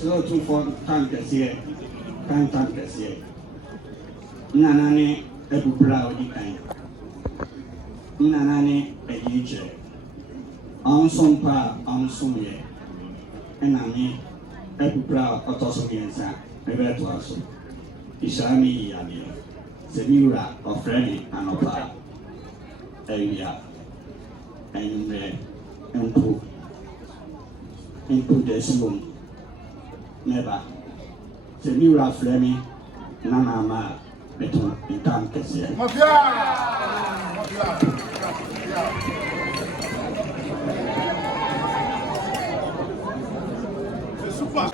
So to for tank here, tank here. Nanani ebu brow di kind. Nanani a huge. Onson pa onson ye. And I mean ebu brow autosomiansa. Maybe to us. Ishami Yamio. The Mura of Frenny and Opa. Area. And into this room. Never. The Mura Flemmy. Nana ma beton in time kesiye. Super.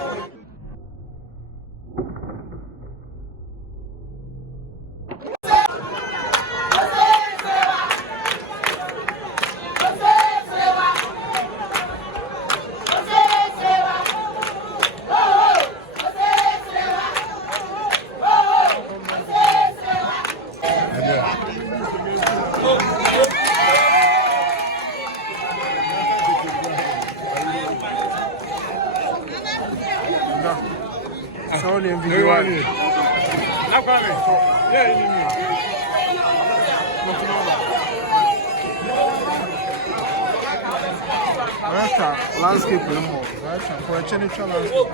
Landscape for a Chinese landscape.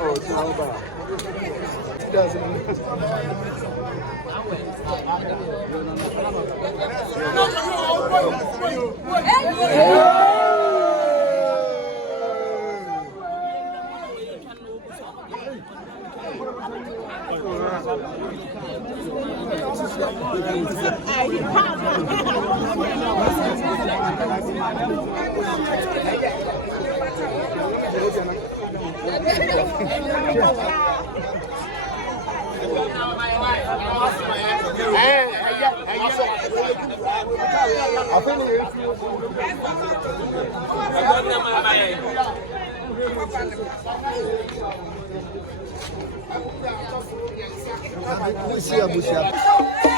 Oh, it's all about. It doesn't. Busia.